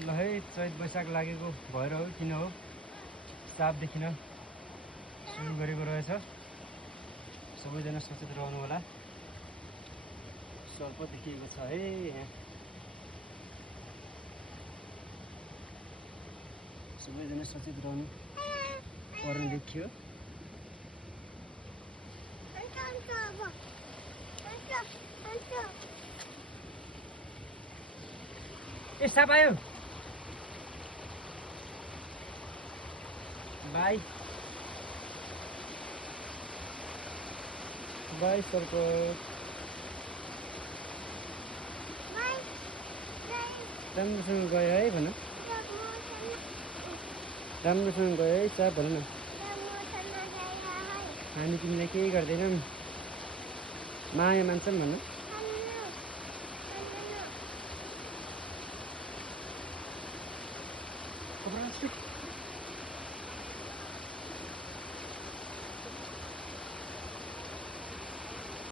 ल है चैत वैशाख लागेको भएर हो किन हो साफ देखिन सुरु गरेको रहेछ। सबैजना सचेत रहनु होला। सर्प देखिएको छ है यहाँ। सबैजना सचेत रहनु पर्ने देखियो। ए साप आयो। बाई बाई सर्प। राम्रोसँग गयो है भन। राम्रोसँग गयो है साप भन न। हामी तिमीलाई केही गर्दैनौँ, माया मान्छौँ भन। खबर